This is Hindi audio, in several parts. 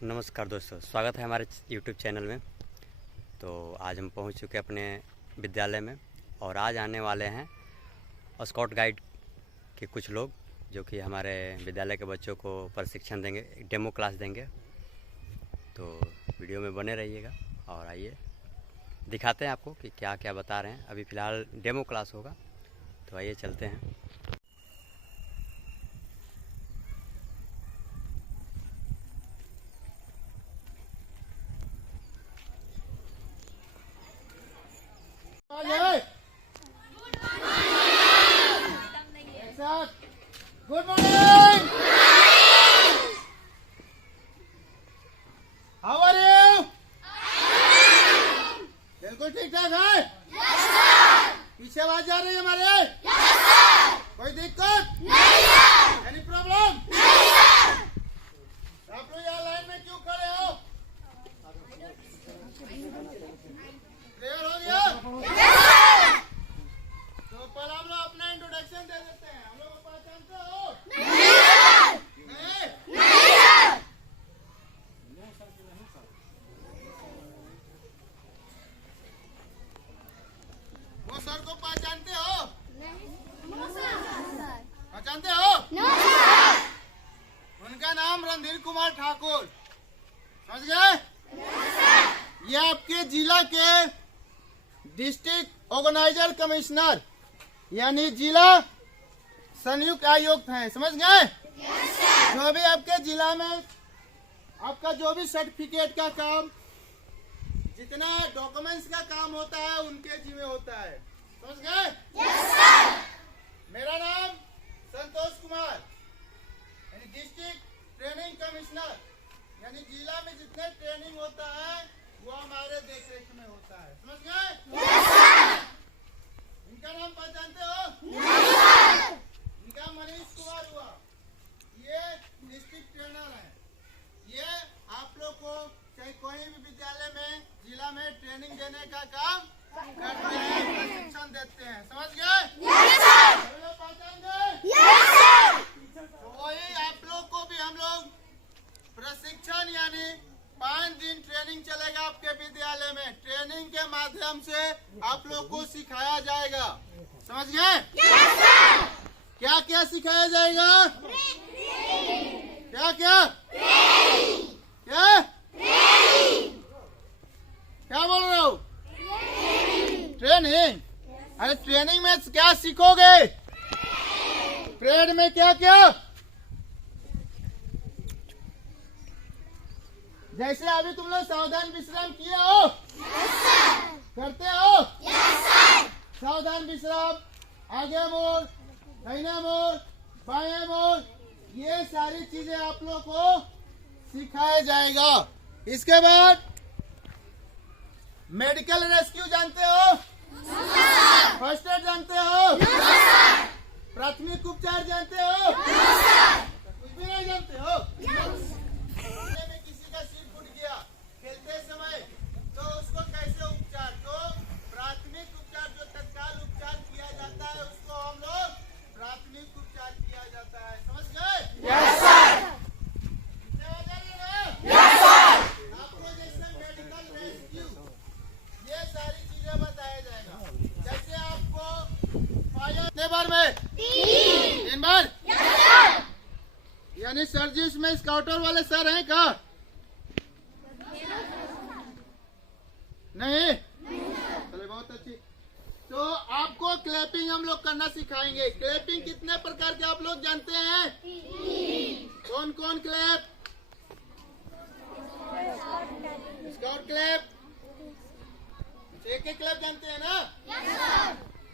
नमस्कार दोस्तों, स्वागत है हमारे यूट्यूब चैनल में। तो आज हम पहुंच चुके अपने विद्यालय में और आज आने वाले हैं स्काउट गाइड के कुछ लोग जो कि हमारे विद्यालय के बच्चों को प्रशिक्षण देंगे, डेमो क्लास देंगे। तो वीडियो में बने रहिएगा और आइए दिखाते हैं आपको कि क्या क्या बता रहे हैं। अभी फ़िलहाल डेमो क्लास होगा, तो आइए चलते हैं। Good morning. How are you? बिल्कुल ठीक ठाक है। पीछे आवाज जा रही है हमारे? कोई दिक्कत नहीं? Any problem? आप लोग यहाँ लाइन में क्यों खड़े हो? क्लियर हो गया? तो पहले हम लोग अपना इंट्रोडक्शन दे देते हैं। हम लोग को पहचानते हो? वो सर को पहचानते हो? पहचानते हो? उनका नाम रणधीर कुमार ठाकुर, समझ गए? ये आपके जिला के डिस्ट्रिक्ट ऑर्गेनाइजर कमिश्नर यानी जिला संयुक्त आयुक्त हैं, समझ गए? जो भी आपके जिला में आपका जो भी सर्टिफिकेट का काम, जितना डॉक्यूमेंट्स का काम होता है उनके जिम्मे होता है, समझ गए? मेरा नाम संतोष कुमार यानी डिस्ट्रिक्ट ट्रेनिंग कमिश्नर यानी जिला में जितने ट्रेनिंग होता है वो हमारे देखरेख में होता है, समझ गए? इनका नाम पहचानते हो? इनका मनीष कुमार हुआ, ये डिस्ट्रिक्ट ट्रेनर है। ये आप लोग को चाहे कोई भी विद्यालय में जिला में ट्रेनिंग देने का काम करते हैं, प्रशिक्षण देते हैं, समझ गए? सभी लोग पहचान गए? तो वही आप लोग को भी हम लोग प्रशिक्षण यानी 5 दिन ट्रेनिंग चलेगा आपके विद्यालय में। ट्रेनिंग के माध्यम से आप लोग को सिखाया जाएगा, समझ गए? क्या क्या सिखाया जाएगा? क्या क्या क्या क्या बोल रहे हो? ट्रेनिंग? अरे ट्रेनिंग में क्या सीखोगे? परेड में क्या क्या? जैसे अभी तुम लोग सावधान विश्राम किए हो? करते हो? सावधान विश्राम, आगे मोड़, दाहिना मोड़, बाएं मोड़, ये सारी चीजें आप लोग को सिखाया जाएगा। इसके बाद मेडिकल रेस्क्यू जानते हो? फर्स्ट एड जानते हो? प्राथमिक उपचार जानते हो? कुछ भी नहीं जानते हो? में किसी का सिर फूट गया खेलते समय, तो उसको कैसे उपचार, तो प्राथमिक उपचार जो तत्काल उपचार किया जाता है उसको हम लोग प्राथमिक उपचार किया जाता है, समझ गए? Yes sir. आपको जैसे मेडिकल रेस्क्यू ये सारी चीजें बताया जाएगा। जैसे आपको फायर कितने बार में? 3 बार? यानी सर जी इसमें स्काउटर वाले सर हैं क्या? नहीं? चले, बहुत अच्छी। तो आपको क्लैपिंग हम लोग करना सिखाएंगे। क्लैपिंग कितने प्रकार के आप लोग जानते हैं? 3। कौन कौन क्लैप? स्काउट क्लैप, एक क्लैप जानते हैं ना?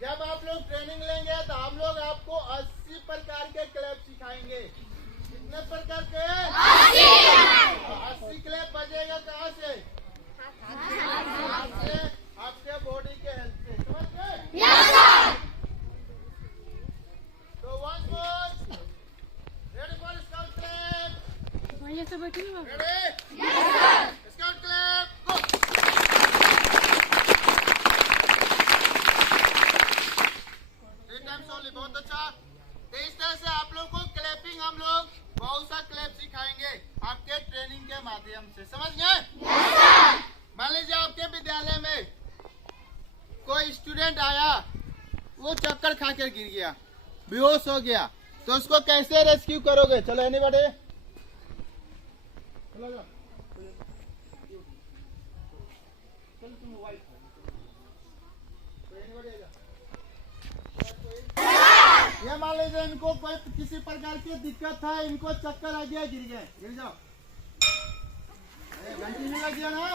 जब आप लोग ट्रेनिंग लेंगे तो हम लोग आपको 80 प्रकार के क्लैप सिखाएंगे। कितने प्रकार के? 80 क्लैप बजेगा कहाँ से? आपसे, आपके बॉडी के हेल्थ से, समझ गए? तो once more, ready for scout clap? Ready? Scout clap, go! बहुत अच्छा। तो इस तरह से आप लोग को क्लैपिंग हम लोग बहुत सा क्लैप सिखाएंगे आपके ट्रेनिंग के माध्यम से, समझ गए? मान लीजिए आपके विद्यालय में कोई स्टूडेंट आया, वो चक्कर खाकर गिर गया, बेहोश हो गया, तो उसको कैसे रेस्क्यू करोगे? चलो एनीबॉडी, चलो जाओ। ये मान लीजिए इनको कोई किसी प्रकार की दिक्कत है, इनको चक्कर आ गया, गिर गए, गिर जाओ, घंटी नहीं लग गया ना?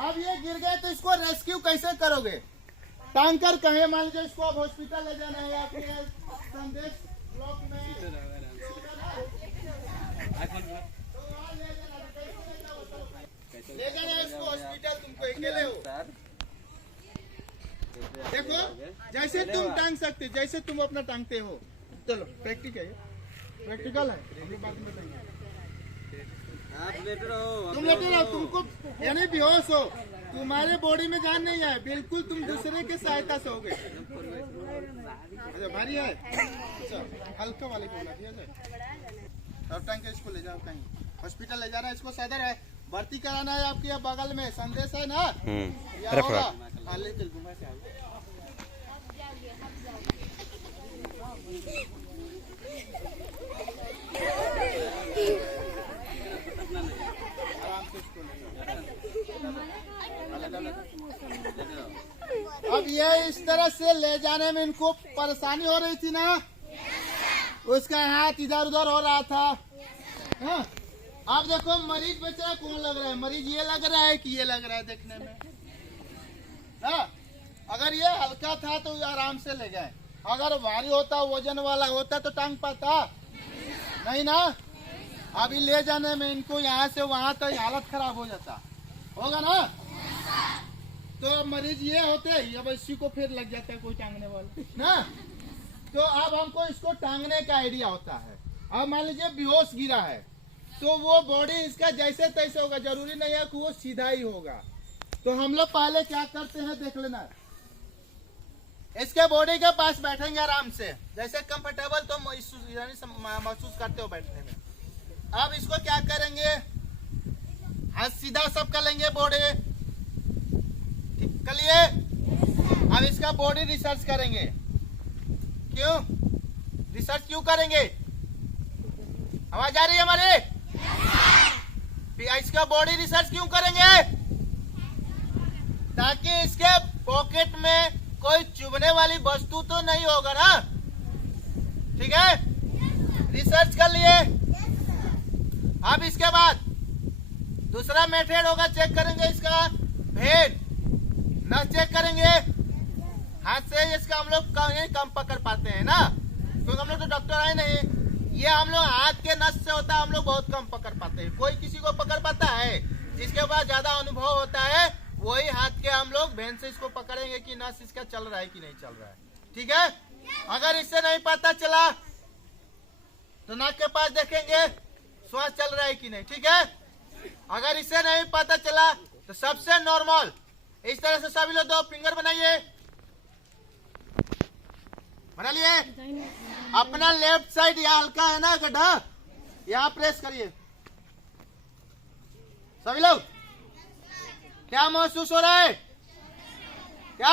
अब ये गिर गए तो इसको रेस्क्यू कैसे करोगे? टांग कर कहे, मान लीजिए इसको अब हॉस्पिटल ले जाना है, आपके संदेश ब्लॉक में ले जाना है इसको हॉस्पिटल, तुमको अकेले हो। देखो जैसे तुम टांग सकते, जैसे तुम अपना टांगते हो। चलो प्रैक्टिकल है, बाद में बताएंगे। तुम लेटे रहो, तुमको यानी बेहोश हो, तुम्हारे बॉडी में जान नहीं है, बिल्कुल तुम दूसरे के सहायता से हो गए। अच्छा भारी है, अच्छा हल्का वाले को बना दिया जाए, अब टांग के इसको ले जाओ कहीं हॉस्पिटल ले जाना है, इसको सदर है, भर्ती कराना है, आपके बगल में संदेश है ना, होगा लेकर घुमा से अब ये इस तरह से ले जाने में इनको परेशानी हो रही थी ना, उसका हाथ इधर उधर हो रहा था। हाँ? अब देखो मरीज बेचारा कौन लग रहा है, मरीज ये लग रहा है कि ये लग रहा है देखने में। हाँ? अगर ये हल्का था तो आराम से ले गए, अगर भारी होता वजन वाला होता तो टांग पाता नहीं ना। अभी ले जाने में इनको यहाँ से वहां तक हालत खराब हो जाता होगा ना, तो मरीज ये होते, अब इसी को फिर लग जाता है कोई टांगने वाला ना। तो अब हमको इसको टांगने का आइडिया होता है। अब मान लीजिए बेहोश गिरा है, तो वो बॉडी इसका जैसे तैसे होगा, जरूरी नहीं है कि वो सीधा ही होगा। तो हम लोग पहले क्या करते हैं देख लेना, इसके बॉडी के पास बैठेंगे आराम से, जैसे कंफर्टेबल तो महसूस करते हो बैठने में। अब इसको क्या करेंगे, हाथ सीधा सब कर लेंगे, बॉडी कर लिए। अब इसका बॉडी रिसर्च करेंगे, क्यों रिसर्च क्यों करेंगे? आवाज आ रही है हमारे? इसका बॉडी रिसर्च क्यों करेंगे? ताकि इसके पॉकेट में कोई चुभने वाली वस्तु तो नहीं होगा ना, ठीक है? रिसर्च कर लिए। अब इसके बाद दूसरा मेथड होगा, चेक करेंगे इसका भेद, नस चेक करेंगे। हाथ से इसका हम लोग कम पकड़ पाते हैं ना, क्योंकि हम लोग तो डॉक्टर है नहीं। ये हम लोग हाथ के नस से होता है, हम लोग बहुत कम पकड़ पाते हैं। कोई किसी को पकड़ पाता है, जिसके पास ज्यादा अनुभव होता है वही हाथ के हम लोग भेन से इसको पकड़ेंगे कि नस इसका चल रहा है कि नहीं चल रहा है, ठीक है? अगर इससे नहीं पता चला तो नाक के पास देखेंगे श्वास चल रहा है कि नहीं, ठीक है? अगर इससे नहीं पता चला तो सबसे नॉर्मल इस तरह से सभी लोग 2 फिंगर बनाइए, बना लिए। अपना लेफ्ट साइड यहाँ हल्का है ना गड्ढा, यहाँ प्रेस करिए सभी लोग। क्या महसूस हो रहा है? क्या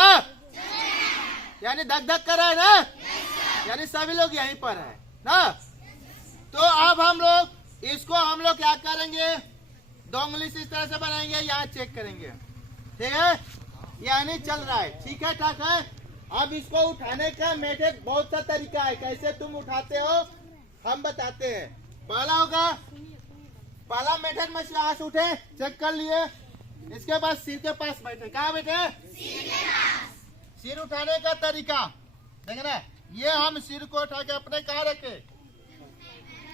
यानी धक धक कर रहा है ना, यानी सभी लोग यहीं पर है ना। तो अब हम लोग इसको हम लोग क्या करेंगे, 2 उंगली से इस तरह से बनाएंगे, यहाँ चेक करेंगे, ठीक है? यानी चल रहा है, ठीक है, ठाक है। अब इसको उठाने का मेथड बहुत सा तरीका है, कैसे तुम उठाते हो हम बताते हैं। पहला होगा, पहला मेथड में यहाँ से उठे, चेक कर लिए, इसके बाद सिर के पास बैठे। कहाँ बैठे? सिर उठाने का तरीका देख ना, ये हम सिर को उठा के अपने कहाँ रखे,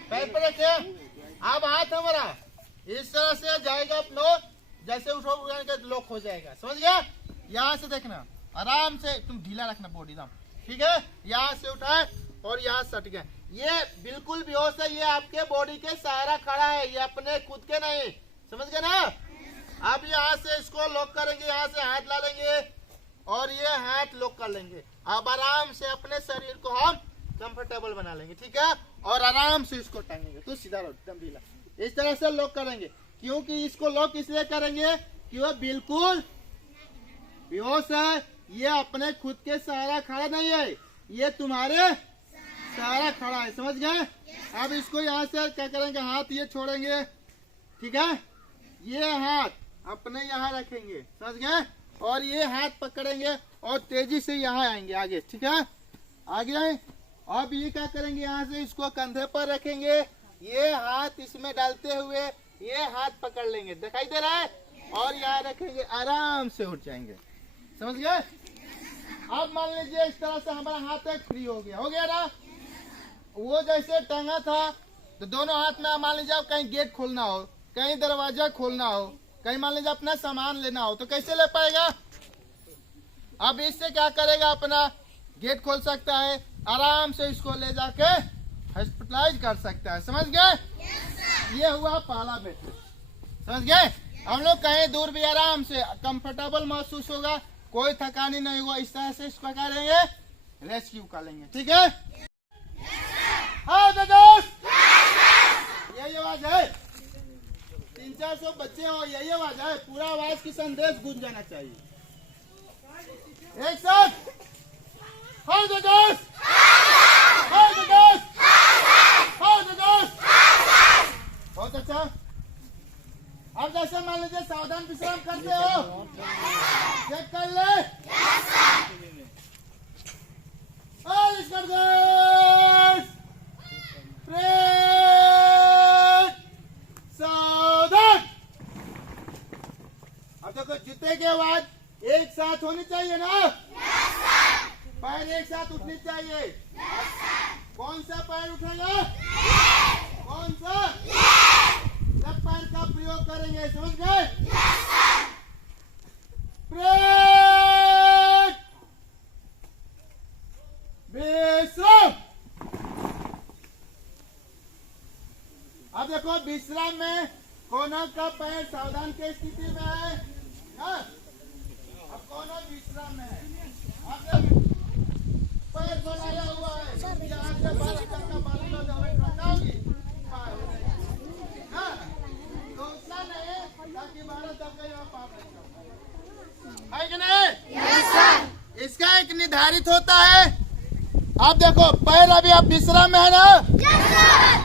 पैर पर रखे। अब हाथ हमारा इस तरह से जाएगा, अपनो जैसे उठोगे लॉक हो जाएगा, समझ गया? यहाँ से देखना, आराम से तुम ढीला रखना बॉडी एकदम, ठीक है? यहाँ से उठाए और यहाँ सट गए, ये बिल्कुल बेहोश है, ये आपके बॉडी के सहारा खड़ा है, ये अपने खुद के नहीं, समझ गए ना? अब यहाँ से इसको लॉक करेंगे, यहाँ से हाथ ला लेंगे और ये हाथ लॉक कर लेंगे। अब आराम से अपने शरीर को हम कंफर्टेबल बना लेंगे, ठीक है? और आराम से इसको टांगेंगे, तो सीधा रहो एकदम ढीला, इस तरह से लॉक करेंगे। क्योंकि इसको लॉक इसलिए करेंगे कि वो बिल्कुल बेहोश है, ये अपने खुद के सहारा खड़ा नहीं है, ये तुम्हारे सहारा खड़ा है। समझ गए? अब इसको यहाँ से क्या करेंगे, हाथ ये छोड़ेंगे, ठीक है, ये हाथ अपने यहाँ रखेंगे, समझ गए, और ये हाथ पकड़ेंगे और तेजी से यहाँ आएंगे आगे, ठीक है, आगे आए। अब ये क्या करेंगे, यहाँ से इसको कंधे पर रखेंगे, ये हाथ इसमें डालते हुए ये हाथ पकड़ लेंगे, दिखाई दे रहा है, और यहाँ रखेंगे, आराम से उठ जाएंगे। समझ गए? अब मान लीजिए इस तरह से हमारा हाथ एक फ्री हो गया ना। वो जैसे टंगा था तो दोनों हाथ में मान लीजिए कहीं गेट खोलना हो, कहीं दरवाजा खोलना हो, कहीं मान लीजिए अपना सामान लेना हो, तो कैसे ले पाएगा? अब इससे क्या करेगा, अपना गेट खोल सकता है, आराम से इसको ले जाके हॉस्पिटलाइज कर सकता है। समझ गए? ये हुआ पहला मेथड। समझ गए? हम लोग कहीं दूर भी आराम से कंफर्टेबल महसूस होगा, कोई थकानी नहीं हुआ, इस तरह से इसको करेंगे, रेस्क्यू कर लेंगे। ठीक है? हाँ दोस्त, यही आवाज है। 300-400 बच्चे हो, यही आवाज है, पूरा आवाज की संदेश गूंज जाना चाहिए। एक साथ हाँ दोस्त, हाँ दोस्त, हाँ दोस्त, बहुत अच्छा। अब जैसे मान लीजिए सावधान विश्राम करते हो, चेक कर ले, सावधान। अब देखो जूते के आवाज एक साथ होनी चाहिए ना, पैर एक साथ उठनी चाहिए। कौन सा पैर उठेगा, कौन सा, जब पैर का प्रयोग करेंगे। समझ गए? ब्रेक, विश्राम। अब देखो विश्राम में कोना का पैर सावधान की स्थिति में है, हाँ? अब कोना विश्राम में है, अब पैर बनाया हुआ है, यहाँ से 12 तक का बालू लगाओगी, दूसरा नहीं, ताकि 12 तक का यहाँ पाप है कि नहीं? Yes sir. इसका एक निर्धारित होता है। आप देखो पैर अभी आप विश्राम में है ना? Yes sir.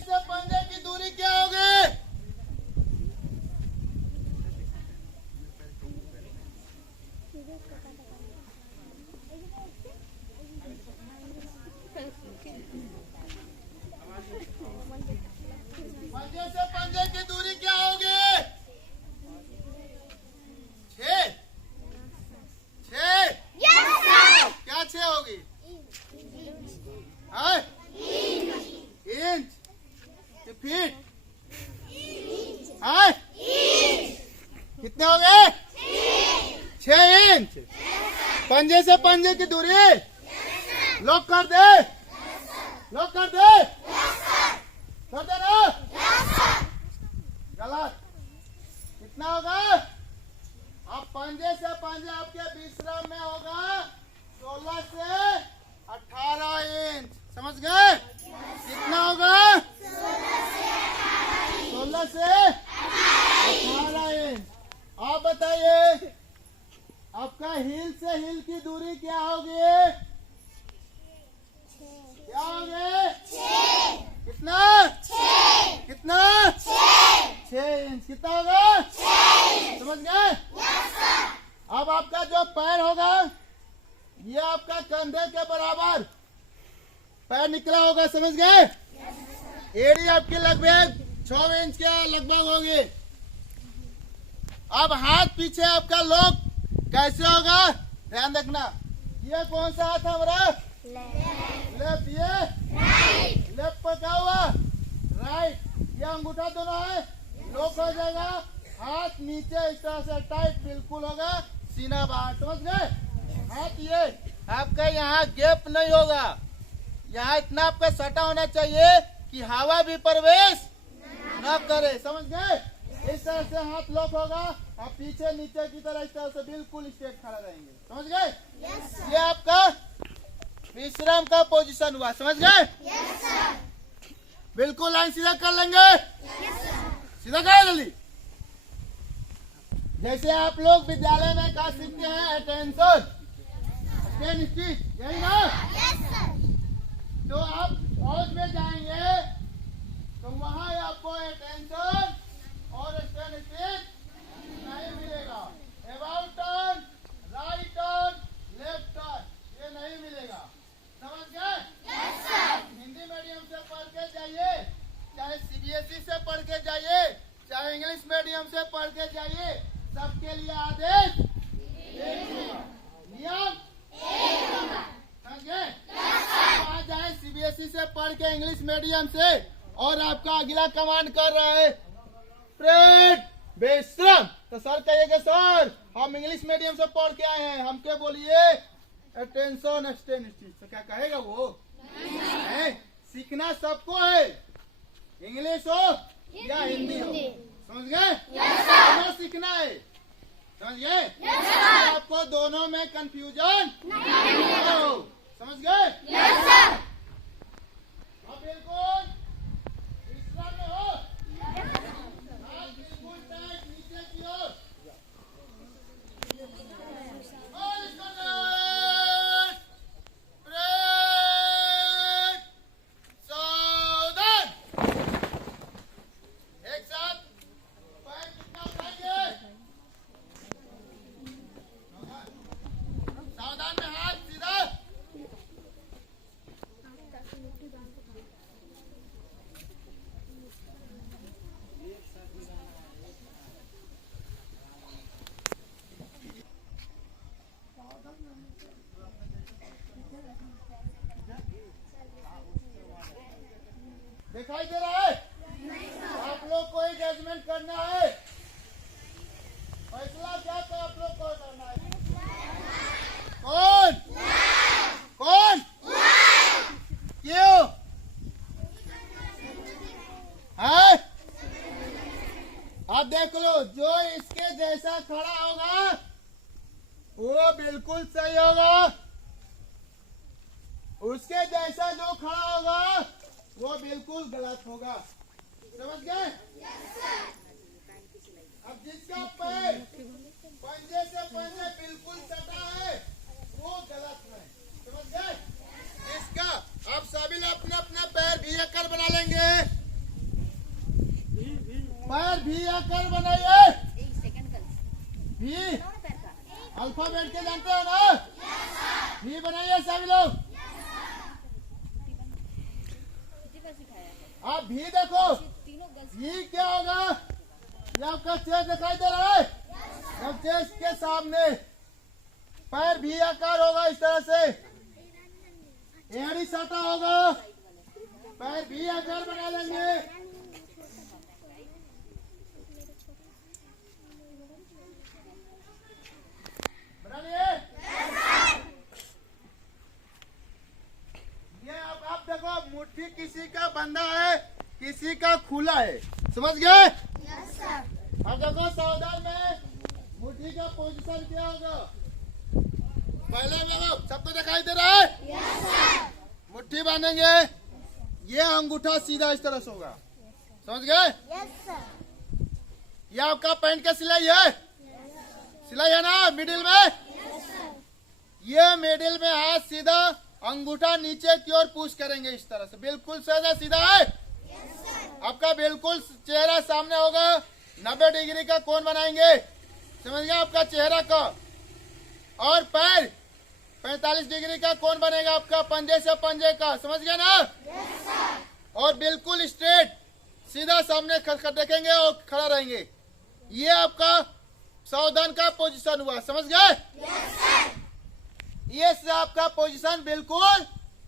से पंजे की दूरी क्या होगी? पंजे से पंजे की दूरी क्या होगी? 6 यस सर। क्या 6 होगी? इंच, फीट, कितने हो गए? 6 इंच। पंजे से पंजे की दूरी लॉक कर दे, लॉक कर दे, कर दे ना। गलत। कितना होगा? अब पंजे से पंजे आपके विश्राम में होगा 16 से 18 इंच। समझ गए? कितना होगा? 16 से 18 इंच। आप बताइए आपका हिल से हिल की दूरी क्या होगी? क्या होगी? कितना? कितना? 6 इंच। कितना होगा? समझ गए? अब आपका जो पैर होगा ये आपका कंधे के बराबर पैर निकला होगा। समझ गए? एड़ी आपकी लगभग 6 इंच के लगभग होगी। अब हाथ पीछे आपका लॉक कैसे होगा? ध्यान रखना, ये कौन सा हाथ है हमारा? लेफ्ट। ये लेफ्ट पका हुआ, राइट। ये अंगूठा दोनों है, लॉक हो जाएगा। हाथ नीचे इस तरह से टाइट बिल्कुल होगा, सीना बाहर। समझ गए? हाथ ये आपका यहाँ गैप नहीं होगा, यहाँ इतना आपका सटा होना चाहिए कि हवा भी प्रवेश न करे। समझ गए? इस तरह से हाथ लॉक होगा, आप पीछे नीचे की तरह इस तरह से बिल्कुल स्ट्रेट खड़ा रहेंगे। समझ गए? ये आपका विश्राम का पोजीशन हुआ, समझ गए? बिल्कुल लाइन सीधा कर लेंगे। सीधा करो जल्दी। जैसे आप लोग विद्यालय में क्या सीखते हैं, अटेंशन, यही ना? तो आप फौज में जाएंगे तो वहां आपको अटेंशन और स्टैंड स्टिल नहीं मिलेगा। About turn, right turn, left turn, ये नहीं मिलेगा, समझ गए? हिंदी मीडियम से पढ़ के जाइए, चाहे सीबीएसई से पढ़ के जाइए, चाहे इंग्लिश मीडियम से पढ़ के जाइए, सबके लिए आदेश एक होगा, नियम एक होगा, समझे? वहाँ जाए सीबीएसई से पढ़ के इंग्लिश मीडियम से, और आपका अगला कमांड कर रहा है परेड विश्राम, तो सर कहिएगा सर हम इंग्लिश मीडियम से पढ़ के आए हैं, हम क्या बोलिए अटेंशन स्टैंड स्टिल, तो क्या कहेगा वो? नहीं, सीखना सबको है, इंग्लिश हो या हिंदी हो, समझ गए? दोनों सीखना है, समझ गए? आपको दोनों में कंफ्यूजन नहीं हो, समझ गए? अब बिल्कुल विश्राम में हो, हाथ बिल्कुल टाइट नीचे की ओर, और इसको टाइट, ब्रेक, सावधान, एक साथ पैर कितना उठाएंगे, सावधान में हाथ सीधा, दिखाई दे रहा है? आप लोग को ही जजमेंट करना है, फैसला क्या तो आप लोग को करना है। कौन कौन क्यों है? आप देख लो, जो इसके जैसा खड़ा होगा वो बिल्कुल सही होगा, उसके जैसा जो खड़ा होगा वो बिल्कुल गलत होगा, समझ गए? अब जिसका पैर पंजे से पंजे बिल्कुल सटा है वो गलत है, समझ गए? इसका अब सभी लोग अपना अपना पैर भी आकर बना लेंगे, पैर भी आकर बनाइए, भी अल्फाबेट के जानते हो ना? भी बनाइए सभी लोग। आप भी देखो, ये क्या होगा? ये आपका चेस्ट दिखाई दे रहा है? जब चेस्ट के सामने पैर भी आकार होगा इस तरह से, एड़ी सटा होगा, पैर भी आकार बना लेंगे, बना लिए? ये आप देखो, मुट्ठी किसी का बंधा है, किसी का खुला है, समझ गए? अब देखो सावधान में मुट्ठी का पोजीशन क्या होगा? पहले देखो, सबको दिखाई दे रहा है? मुट्ठी बांधेंगे, ये अंगूठा सीधा इस तरह से होगा, समझ गए? ये आपका पैंट का सिलाई है, सिलाई है ना मिडिल में? ये मिडिल में हाथ सीधा, अंगूठा नीचे की ओर पुश करेंगे इस तरह से, बिल्कुल सीधा सीधा है। आपका बिल्कुल चेहरा सामने होगा, 90 डिग्री का कोण बनाएंगे, समझ गए? आपका चेहरा का, और पैर 45 डिग्री का कोण बनेगा आपका पंजे से पंजे का, समझ गए ना? और बिल्कुल स्ट्रेट सीधा सामने देखेंगे और खड़ा रहेंगे, ये आपका सावधान का पोजीशन हुआ, समझ गए? ये से आपका पोजीशन बिल्कुल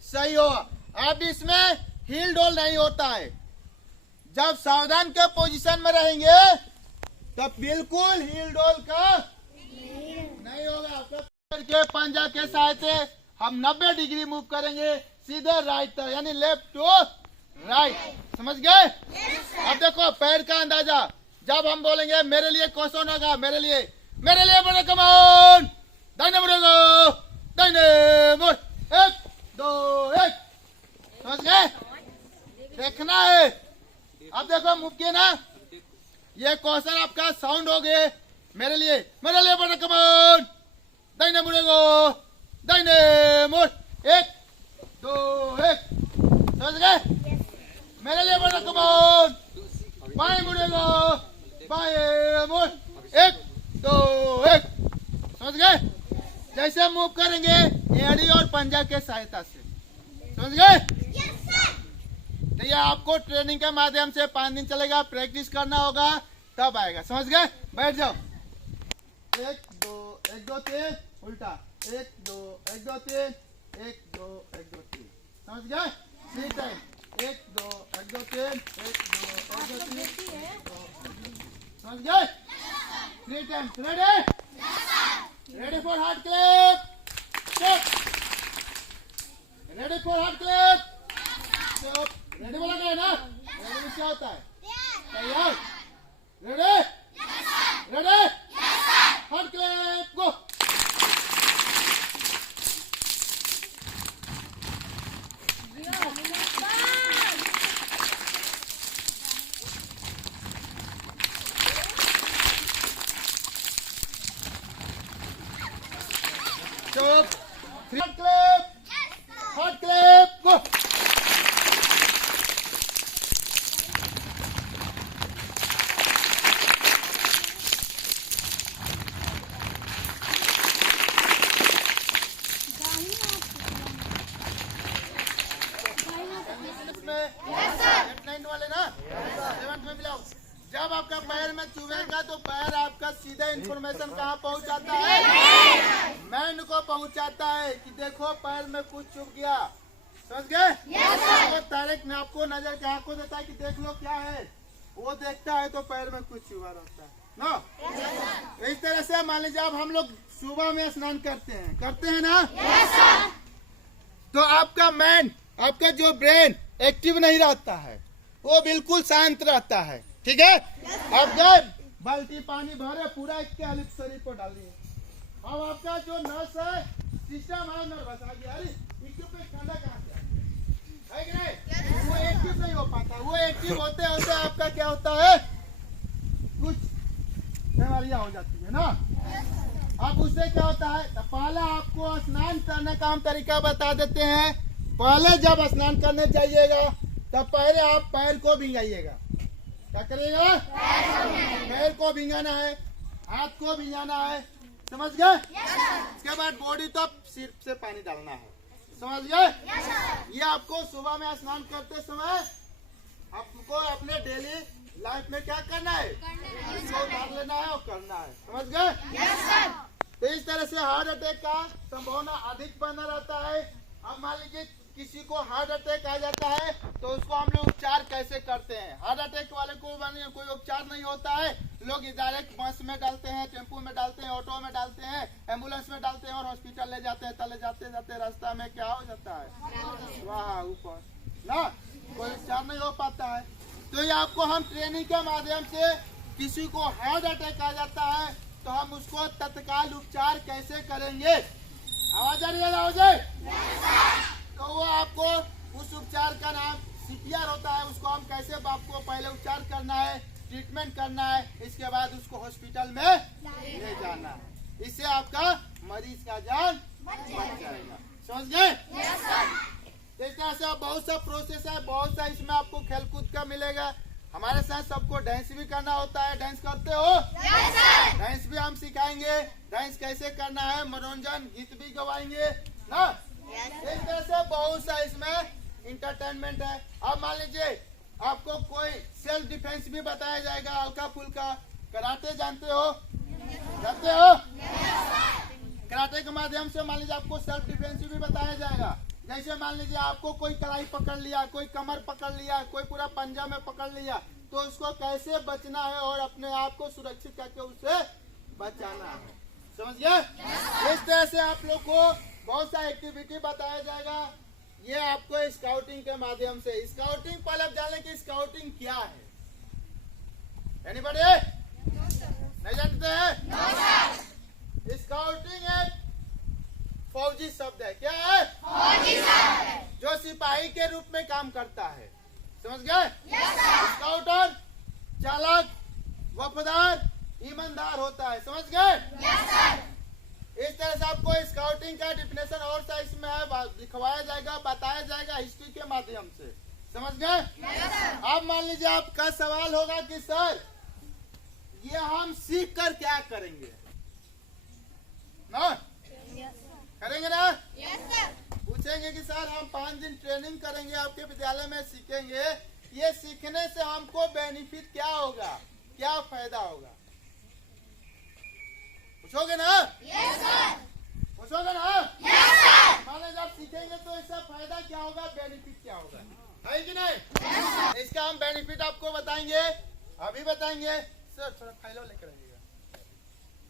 सही होगा। अब इसमें हील डोल नहीं होता है, जब सावधान के पोजीशन में रहेंगे तब बिल्कुल हील डोल का नहीं होगा। आपका पैर के पंजा के सहायता हम 90 डिग्री मूव करेंगे सीधे राइट तरफ, यानी लेफ्ट टू राइट, समझ गए? अब देखो पैर का अंदाजा, जब हम बोलेंगे मेरे लिए क्वेश्चन होगा, मेरे लिए बड़े कमान, दाहिने मुड़ेगा, दाहिने मुड़, 1 2 1। समझ गए? देखना है। अब देखो मूव किए ना, ये क्वेश्चन आपका साउंड हो गए मेरे लिए बड़ा कमान। दाहिने मुड़ेगो, दाहिने मुड़, 1 2 1। समझ गए? मेरे लिए बड़ा कमान। बाएं मुड़ेगो, बाएं मुड़, 1 2 1। समझ गए? जैसे मूव करेंगे एड़ी और पंजा के सहायता से। समझ गए? तो ये आपको ट्रेनिंग के माध्यम से 5 दिन चलेगा, प्रैक्टिस करना होगा तब आएगा। समझ गए? बैठ जाओ। 1 2 1 2 3 उल्टा, 1 2 1 2 3 1 2 1 2 3। समझ गए? 3 टाइम, 1 2 1 2 3 1 2 1 2 3। समझ गए? 3 times. Ready? Ready for hard clap. Ready for hard clap. Ready बोला गया ना? रेडी में क्या होता है? तैयार? रेडी? रेडी? हार्ड क्लैप गो। चुप। हार्ड क्लैप, हार्ड क्लैप गो। वाले ना 7th में मिलाओ। जब आपका पैर में चुभेगा तो पैर आपका सीधा इंफॉर्मेशन कहाँ पहुँच जाता है? मैन को पहुँचाता है कि देखो पैर में कुछ चुभ गया। समझ गए? तो डायरेक्ट में आपको नजर के आंखों देता है कि देख लो क्या है। वो देखता है तो पैर में कुछ चुभा रहता है ना। इस तरह से मान लीजिए अब हम लोग सुबह में स्नान करते हैं ना, तो आपका मैन, आपका जो ब्रेन एक्टिव नहीं रहता है, वो बिल्कुल शांत रहता है। ठीक है? अब गए बाल्टी पानी भरे पूरा एक शरीर को डालिए। अब आपका जो नस है, सिस्टम है, नर्वस आ गया। अरे इक्विपमेंट ठंडा कहाँ से है कि नहीं? वो एक्टिव नहीं हो पाता। वो एक्टिव होते होते आपका क्या होता है, कुछ बीमारियां हो जाती है ना। अब उससे क्या होता है, तो पहले आपको स्नान करने का हम तरीका बता देते हैं। पहले जब स्नान करने जाइएगा तब पहले आप पैर को भिंगाइएगा। क्या करिएगा? पैर को भिंगाना है, हाथ को भिंगाना है। समझ गए? इसके बाद बॉडी तो सिर से पानी डालना है। समझ गए? ये आपको सुबह में स्नान करते समय आपको अपने डेली लाइफ में क्या करना है, इसको कर लेना है और करना है। समझ गए? तो इस तरह से हार्ट अटैक का संभावना अधिक बना रहता है। अब मान लीजिए किसी को हार्ट अटैक आ जाता है तो उसको हम लोग उपचार कैसे करते हैं। हार्ट अटैक वाले को कोई उपचार नहीं होता है। लोग डायरेक्ट बस में डालते हैं, टेम्पो में डालते हैं, ऑटो में डालते हैं, एम्बुलेंस में डालते हैं और हॉस्पिटल ले जाते हैं। तले जाते जाते रास्ता में क्या हो जाता है, वहाँ ऊपर ना कोई उपचार नहीं हो पाता है। तो ये आपको हम ट्रेनिंग के माध्यम से, किसी को हार्ट अटैक आ जाता है तो हम उसको तत्काल उपचार कैसे करेंगे। आवाज आ रही है? आवाज है? तो वो आपको उस उपचार का नाम CPR होता है। उसको हम कैसे आपको पहले उपचार करना है, ट्रीटमेंट करना है, इसके बाद उसको हॉस्पिटल में ले जाना है। इससे आपका मरीज का जान बच जाएगा। समझ गए? इस तरह से बहुत सा प्रोसेस है, बहुत सा इसमें आपको खेलकूद का मिलेगा। हमारे साथ सबको डांस भी करना होता है। डांस करते हो? डांस भी हम सिखाएंगे। डांस कैसे करना है, मनोरंजन गीत भी गवाएंगे ना। इस तरह से बहुत सा इसमें इंटरटेनमेंट है। अब मान लीजिए आपको कोई सेल्फ डिफेंस भी बताया जाएगा, हल्का फुल्का। कराटे जानते हो? जानते हो? कराटे के माध्यम से मान लीजिए आपको सेल्फ डिफेंस भी बताया जाएगा। जैसे मान लीजिए आपको कोई कलाई पकड़ लिया, कोई कमर पकड़ लिया, कोई पूरा पंजा में पकड़ लिया, तो उसको कैसे बचना है और अपने आप को सुरक्षित करके उससे बचाना है। समझ गए? इस तरह से आप लोग को बहुत सा एक्टिविटी बताया जाएगा। ये आपको स्काउटिंग के माध्यम से। स्काउटिंग पहले आप जाने की स्काउटिंग क्या है। एनीबॉडी? नहीं जानते हैं? स्काउटिंग एक फौजी शब्द है। क्या है? फौजी शब्द है। जो सिपाही के रूप में काम करता है। समझ गए? स्काउटर चालक, वफादार, ईमानदार होता है। समझ गए? इस तरह से आपको स्काउटिंग का डिफिनेशन और सा इसमें है, लिखवाया जाएगा, बताया जाएगा हिस्ट्री के माध्यम से। समझ गए? अब मान लीजिए आपका सवाल होगा कि सर ये हम सीख कर क्या करेंगे ना? करेंगे ना? पूछेंगे कि सर हम 5 दिन ट्रेनिंग करेंगे आपके विद्यालय में, सीखेंगे, ये सीखने से हमको बेनिफिट क्या होगा, क्या फायदा होगा? पूछोगे ना? पूछोगे ना? मान लीजिए आप सीखेंगे तो इसका फायदा क्या होगा, बेनिफिट क्या होगा, है कि नहीं? इसका हम बेनिफिट आपको बताएंगे, अभी बताएंगे। सर थोड़ा फाइलो लेकर आइएगा,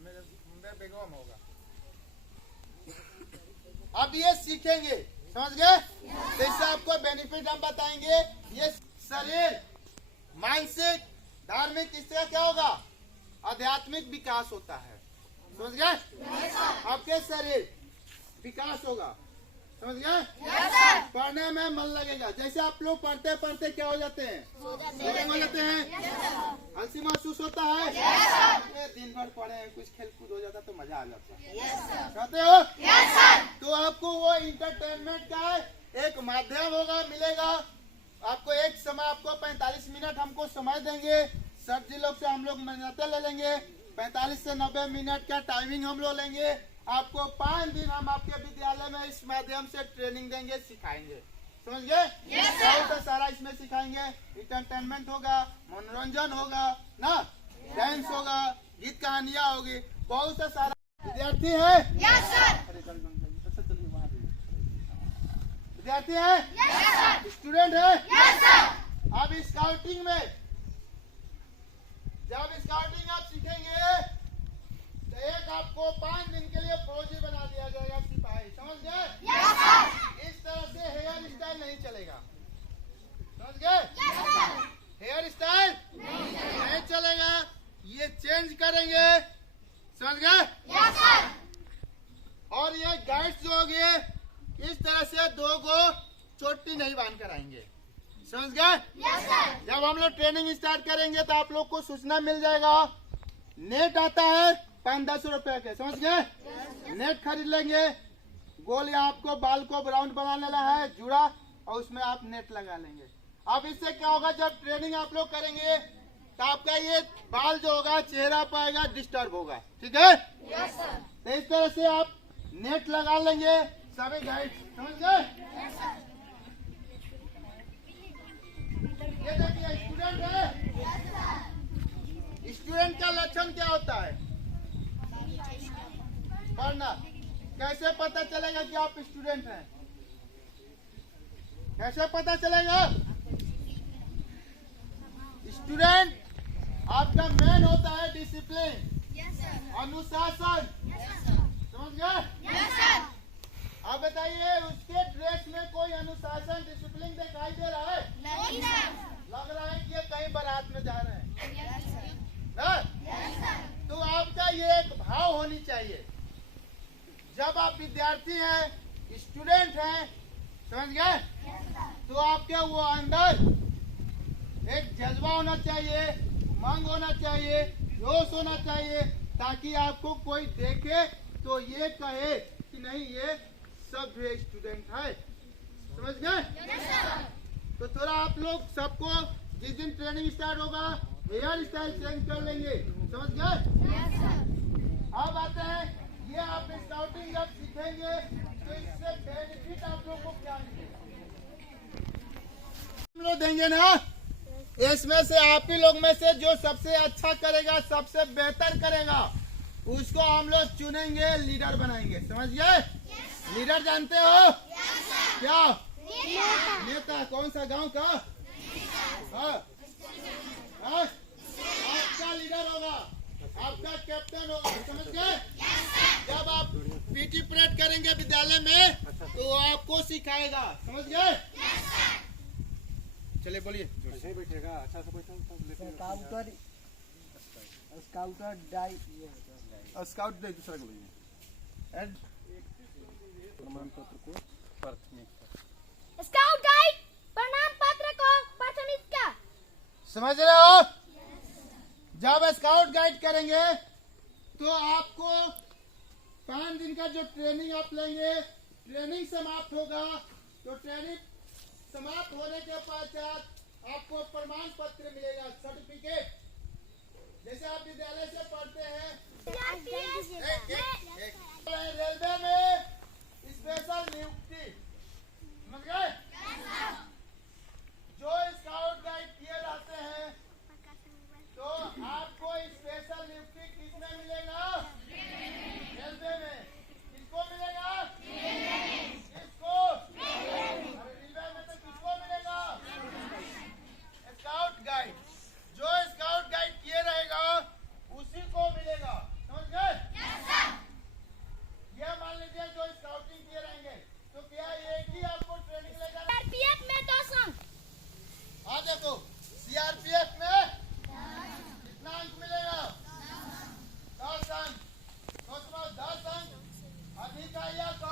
मेरे बेगम होगा। अब ये सीखेंगे, समझ गए? तो इससे आपको बेनिफिट हम बताएंगे। ये शरीर, मानसिक, धार्मिक, इससे क्या होगा, आध्यात्मिक विकास होता है। समझ गए? आपके शरीर विकास होगा। समझ गए? पढ़ने में मन लगेगा। जैसे आप लोग पढ़ते पढ़ते क्या हो जाते हैं, बोरिंग हो जाते हैं, आलसी महसूस होता है। दिन भर पढ़े हैं, कुछ खेल कूद हो जाता तो मजा आ जाता है। कहते हो? तो आपको वो इंटरटेनमेंट का एक माध्यम होगा, मिलेगा आपको। एक समय आपको 45 मिनट हमको समय देंगे, सर जी लोग से हम लोग मिन्नतें ले लेंगे। 45 से 90 मिनट का टाइमिंग हम लोग लेंगे। आपको 5 दिन हम आपके विद्यालय में इस माध्यम से ट्रेनिंग देंगे, सिखाएंगे। समझ गए? बहुत सारा इसमें सिखाएंगे। इंटरटेनमेंट होगा, मनोरंजन होगा ना, डांस होगा, गीत कहानियां होगी, बहुत सा सारा। विद्यार्थी है? विद्यार्थी है? स्टूडेंट है? अब स्काउटिंग में, जब स्काउटिंग आप सीखेंगे तो एक आपको 5 दिन के लिए फौजी बना दिया जाएगा, सिपाही। समझ गए? इस तरह से हेयर स्टाइल नहीं चलेगा। समझ गए? हेयर स्टाइल नहीं चलेगा, ये चेंज करेंगे। समझ गए? और ये गाइड्स जो होंगे इस तरह से 2 को चोटी नहीं बांध कर आएंगे। समझ गए? जब हम लोग ट्रेनिंग स्टार्ट करेंगे तो आप लोग को सूचना मिल जाएगा। नेट आता है 5-10 रुपए के। समझ गए? नेट खरीद लेंगे, गोल यहाँ आपको बाल को राउंड बनाने वाला है, जुड़ा, और उसमें आप नेट लगा लेंगे। अब इससे क्या होगा, जब ट्रेनिंग आप लोग करेंगे तो आपका ये बाल जो होगा चेहरा पाएगा डिस्टर्ब होगा। ठीक है? तो इस तरह से आप नेट लगा लेंगे सभी गाइड। समझ गए? ये देखिए स्टूडेंट है। स्टूडेंट का लक्षण क्या होता है? पढ़ना। कैसे पता चलेगा कि आप स्टूडेंट हैं? कैसे पता चलेगा? स्टूडेंट आपका मेन होता है डिसिप्लिन, अनुशासन। समझ गए? आप बताइए, उसके ड्रेस में कोई अनुशासन, डिसिप्लिन दिखाई दे रहा है? नहीं सर। लग रहा है कि ये कहीं बारात में जा रहे हैं ना? तो आपका ये एक भाव होनी चाहिए। जब आप विद्यार्थी हैं, स्टूडेंट हैं, समझ गए, तो आपके वो अंदर एक जज्बा होना चाहिए, उमंग होना चाहिए, जोश होना चाहिए, ताकि आपको कोई देखे तो ये कहे कि नहीं ये सभ्य स्टूडेंट है। समझ गए? तो थोड़ा आप लोग सबको जिस दिन ट्रेनिंग स्टार्ट होगा हेयर स्टाइल चेंज कर लेंगे। समझ गए? अब आते हैं, ये आप स्काउटिंग जब सीखेंगे तो इससे बेनिफिट आप लोग को क्या मिलेगा, हम लोग देंगे ना। इसमें से आप ही लोग में से जो सबसे अच्छा करेगा, सबसे बेहतर करेगा, उसको हम लोग चुनेंगे, लीडर बनाएंगे। समझ गए? लीडर जानते हो? क्या? नेता। कौन सा गांव का? आपका लीडर होगा, आपका कैप्टन होगा। समझ गए? जब आप पीटी परेड करेंगे विद्यालय में तो आपको सिखाएगा। समझ गए? चलिए बोलिए। बैठेगा अच्छा से स्काउट दूसरा को बोलिए। प्रमाण पत्र को प्राथमिकता। स्काउट गाइड प्रमाण पत्र को प्राथमिकता। समझ रहे हो? जब स्काउट गाइड करेंगे तो आपको 5 दिन का जो ट्रेनिंग आप लेंगे, ट्रेनिंग समाप्त होगा तो ट्रेनिंग समाप्त होने के पश्चात आपको प्रमाण पत्र मिलेगा, सर्टिफिकेट। जैसे आप विद्यालय से पढ़ते हैं रेलवे में स्पेशल नियुक्ति, समझ गए? जो स्काउट गाइड किए रहते हैं तो आपको स्पेशल नियुक्ति किसमें मिलेगा? रेलवे में। किसको मिलेगा? किसको? रेलवे में तो किसको मिलेगा? Scout guide. जो स्काउट गाइड किए रहेगा उसी को मिलेगा, समझ गए? ये मान लीजिए जो स्काउटिंग किए रहेंगे तो क्या एक ही आपको ट्रेनिंग लेगा? सीआरपीएफ में 2 अंक। हाँ देखो, सीआरपीएफ में कितना अंक मिलेगा? 10 अंक। तो 10 अंक अधिक या कम?